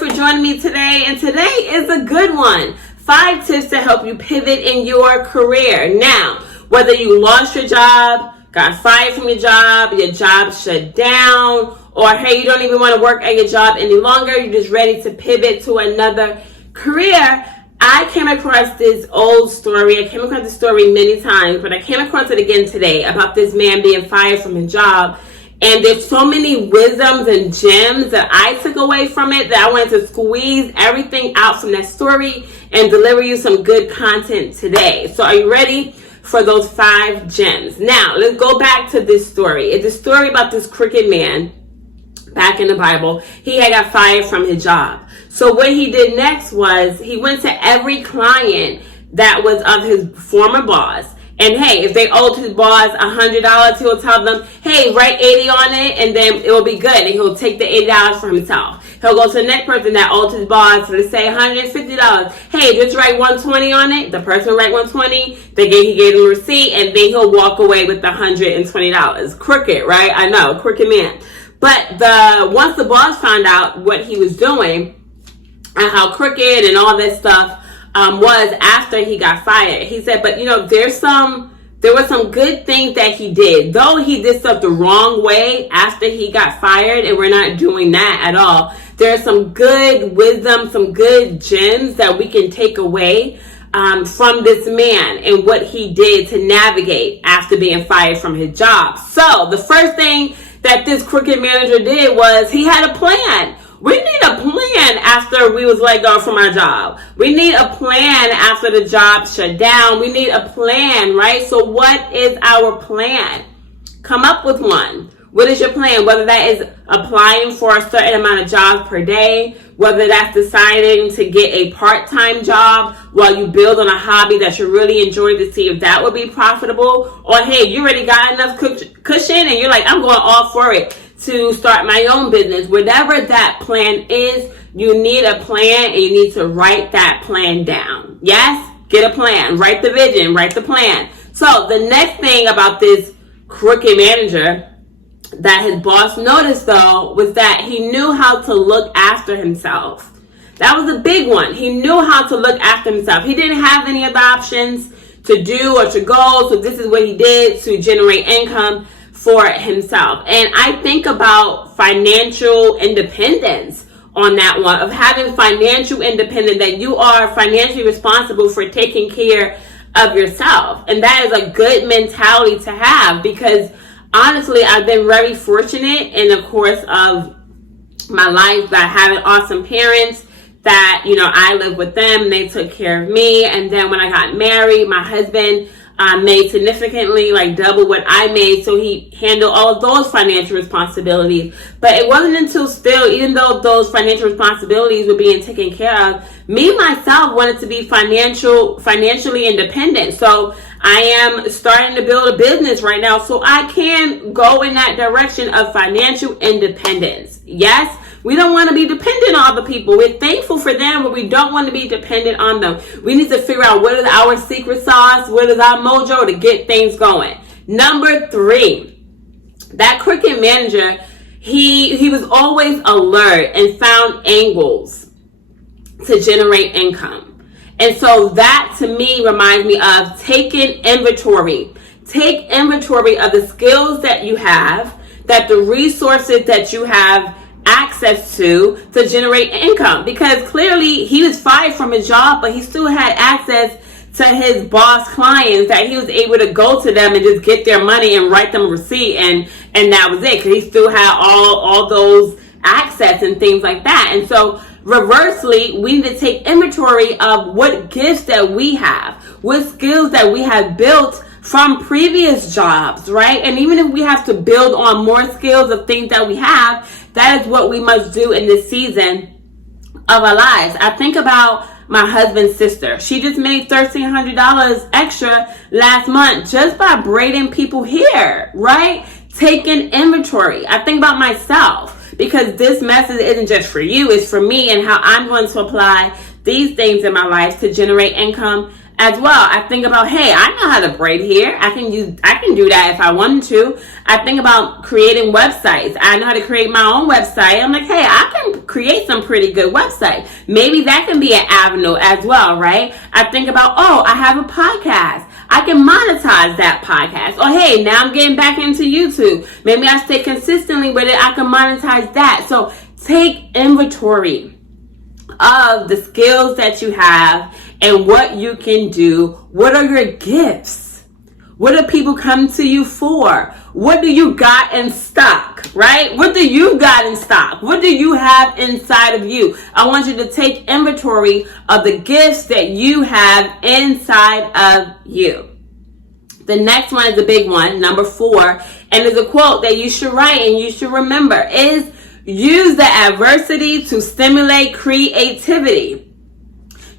much for joining me today. And today is a good one. 5 tips to help you pivot in your career. Now, whether you lost your job, got fired from your job shut down, or hey, you don't even want to work at your job any longer, you're just ready to pivot to another career. I came across this old story. I came across this story many times, but I came across it again today about this man being fired from his job. And there's so many wisdoms and gems that I took away from it that I wanted to squeeze everything out from that story and deliver you some good content today. So are you ready for those 5 gems? Now, let's go back to this story. It's a story about this crooked man back in the Bible. He had got fired from his job. So what he did next was he went to every client that was of his former boss. And hey, if they owed his boss $100, he'll tell them, hey, write 80 on it and then it will be good. And he'll take the $80 for himself. He'll go to the next person that owed his boss, let's say $150. Hey, just write 120 on it. The person will write 120. He gave him a receipt and then he'll walk away with the $120. Crooked, right? I know, crooked man. But once the boss found out what he was doing and how crooked and all this stuff was after he got fired, he said, but there were some good things that he did. Though he did stuff the wrong way after he got fired, and we're not doing that at all. There's some good wisdom, some good gems that we can take away from this man and what he did to navigate after being fired from his job. So the first thing that this crooked manager did was he had a plan. We need a plan after we was let go from our job. We need a plan after the job shut down. We need a plan, right? So what is our plan? Come up with one. What is your plan? Whether that is applying for a certain amount of jobs per day, whether that's deciding to get a part-time job while you build on a hobby that you really enjoy to see if that would be profitable, or hey, you already got enough cushion and you're like, I'm going all for it to start my own business. Whatever that plan is, you need a plan and you need to write that plan down. Yes? Get a plan. Write the vision. Write the plan. So the next thing about this crooked manager that his boss noticed, though, was that he knew how to look after himself. That was a big one. He knew how to look after himself. He didn't have any other options to do or to go, so this is what he did to generate income for himself. And I think about financial independence on that one, of having financial independence, that you are financially responsible for taking care of yourself. And that is a good mentality to have, because honestly, I've been very fortunate in the course of my life by having awesome parents that, I lived with them. They took care of me. And then when I got married, my husband made significantly double what I made, so he handled all of those financial responsibilities. But it wasn't until still, even though those financial responsibilities were being taken care of, me myself wanted to be financially independent. So I am starting to build a business right now so I can go in that direction of financial independence. Yes, we don't want to be dependent on other people. We're thankful for them, but we don't want to be dependent on them. We need to figure out what is our secret sauce, what is our mojo to get things going. Number 3, that crooked manager, he was always alert and found angles to generate income. And so that to me reminds me of taking inventory. Take inventory of the skills that you have, that the resources that you have access to generate income. Because clearly he was fired from his job, but he still had access to his boss clients, that he was able to go to them and just get their money and write them a receipt, and that was it, because he still had all those access and things like that. And so reversely, we need to take inventory of what gifts that we have, what skills that we have built from previous jobs, right? And even if we have to build on more skills of things that we have, that is what we must do in this season of our lives. I think about my husband's sister. She just made $1,300 extra last month just by braiding people hair, right? Taking inventory. I think about myself, because this message isn't just for you, it's for me, and how I'm going to apply these things in my life to generate income as well. I think about, hey, I know how to braid hair. I can do that if I wanted to. I think about creating websites. I know how to create my own website. I'm like, hey, I can create some pretty good website. Maybe that can be an avenue as well, right? I think about, oh, I have a podcast. I can monetize that podcast. Or hey, now I'm getting back into YouTube. Maybe I stay consistently with it. I can monetize that. So take inventory of the skills that you have and what you can do. What are your gifts? What do people come to you for? What do you got in stock, right? What do you got in stock? What do you have inside of you? I want you to take inventory of the gifts that you have inside of you. The next one is the big one, number 4, and is a quote that you should write and you should remember, is use the adversity to stimulate creativity.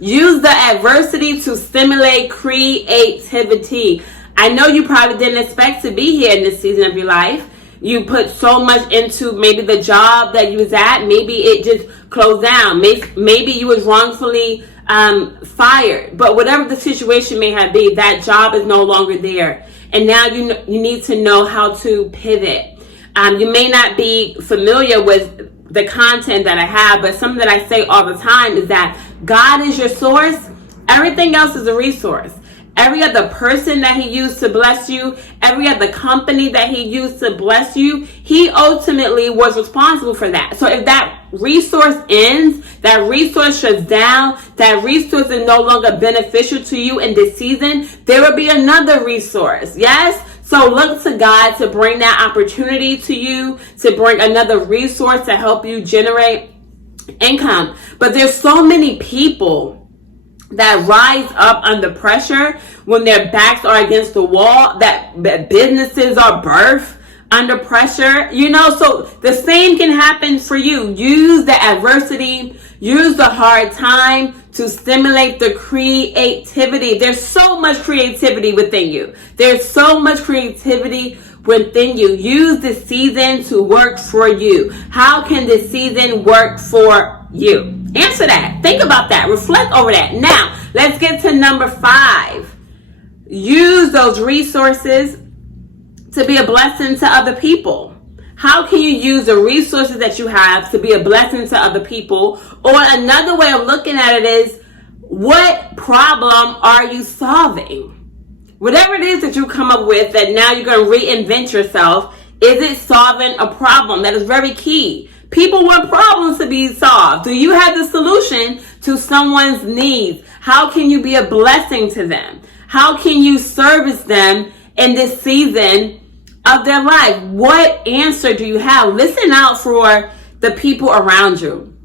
Use the adversity to stimulate creativity. I know you probably didn't expect to be here in this season of your life. You put so much into maybe the job that you was at. Maybe it just closed down. Maybe you was wrongfully fired. But whatever the situation may have been, that job is no longer there. And now you need to know how to pivot. You may not be familiar with the content that I have, but something that I say all the time is that God is your source. Everything else is a resource. Every other person that he used to bless you, every other company that he used to bless you, he ultimately was responsible for that. So if that resource ends, that resource shuts down, that resource is no longer beneficial to you in this season, there will be another resource. Yes? So look to God to bring that opportunity to you, to bring another resource to help you generate income. But there's so many people that rise up under pressure when their backs are against the wall, that businesses are birthed under pressure, so the same can happen for you. Use the adversity, use the hard time to stimulate the creativity. There's so much creativity within you. There's so much creativity within you. Use the season to work for you. How can this season work for you? Answer that. Think about that. Reflect over that. Now, let's get to number 5. Use those resources to be a blessing to other people. How can you use the resources that you have to be a blessing to other people? Or another way of looking at it is, what problem are you solving? Whatever it is that you come up with that now you're going to reinvent yourself, is it solving a problem? That is very key. People want problems to be solved. Do you have the solution to someone's needs? How can you be a blessing to them? How can you service them in this season of their life? What answer do you have? Listen out for the people around you.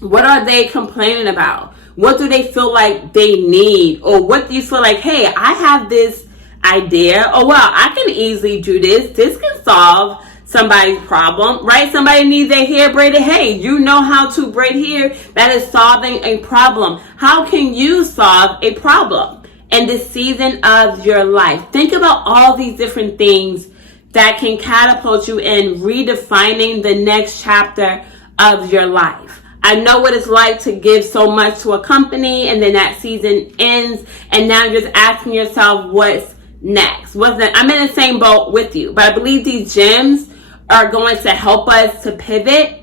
What are they complaining about? What do they feel like they need? Or what do you feel like, hey, I have this idea. Oh, well, I can easily do this. This can solve somebody's problem, right? Somebody needs their hair braided. Hey, you know how to braid hair. That is solving a problem. How can you solve a problem in this season of your life? Think about all these different things that can catapult you in redefining the next chapter of your life. I know what it's like to give so much to a company and then that season ends and now you're just asking yourself, what's next? I'm in the same boat with you, but I believe these gems are going to help us to pivot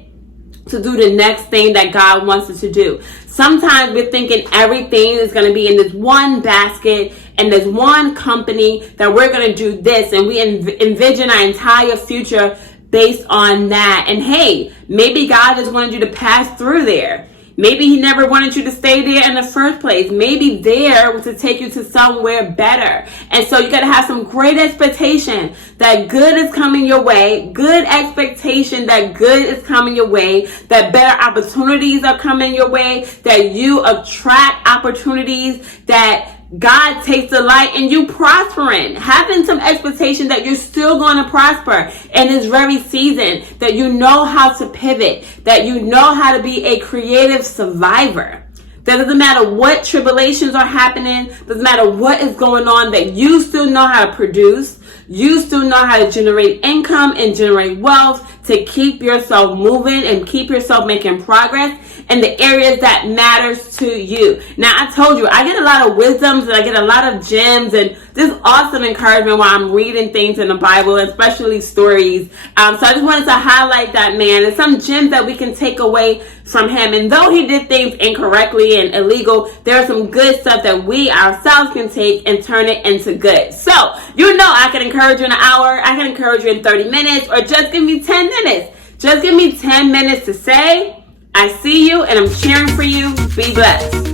to do the next thing that God wants us to do. Sometimes we're thinking everything is going to be in this one basket and this one company that we're going to do this, and we envision our entire future based on that. And hey, maybe God just wanted you to pass through there. Maybe he never wanted you to stay there in the first place. Maybe there was to take you to somewhere better. And so you got to have some great expectation that good is coming your way. Good expectation that good is coming your way. That better opportunities are coming your way. That you attract opportunities. That God takes delight in you prospering. Having some expectation that you're still going to prosper in this very season. That you know how to pivot. That you know how to be a creative survivor. That doesn't matter what tribulations are happening. Doesn't matter what is going on. That you still know how to produce. You still know how to generate income and generate wealth to keep yourself moving and keep yourself making progress. in the areas that matters to you. Now, I told you, I get a lot of wisdoms and I get a lot of gems and just awesome encouragement while I'm reading things in the Bible, especially stories. So I just wanted to highlight that man and some gems that we can take away from him. And though he did things incorrectly and illegal, there's some good stuff that we ourselves can take and turn it into good. So, I can encourage you in an hour, I can encourage you in 30 minutes, or just give me 10 minutes. Just give me 10 minutes to say, I see you and I'm cheering for you. Be blessed.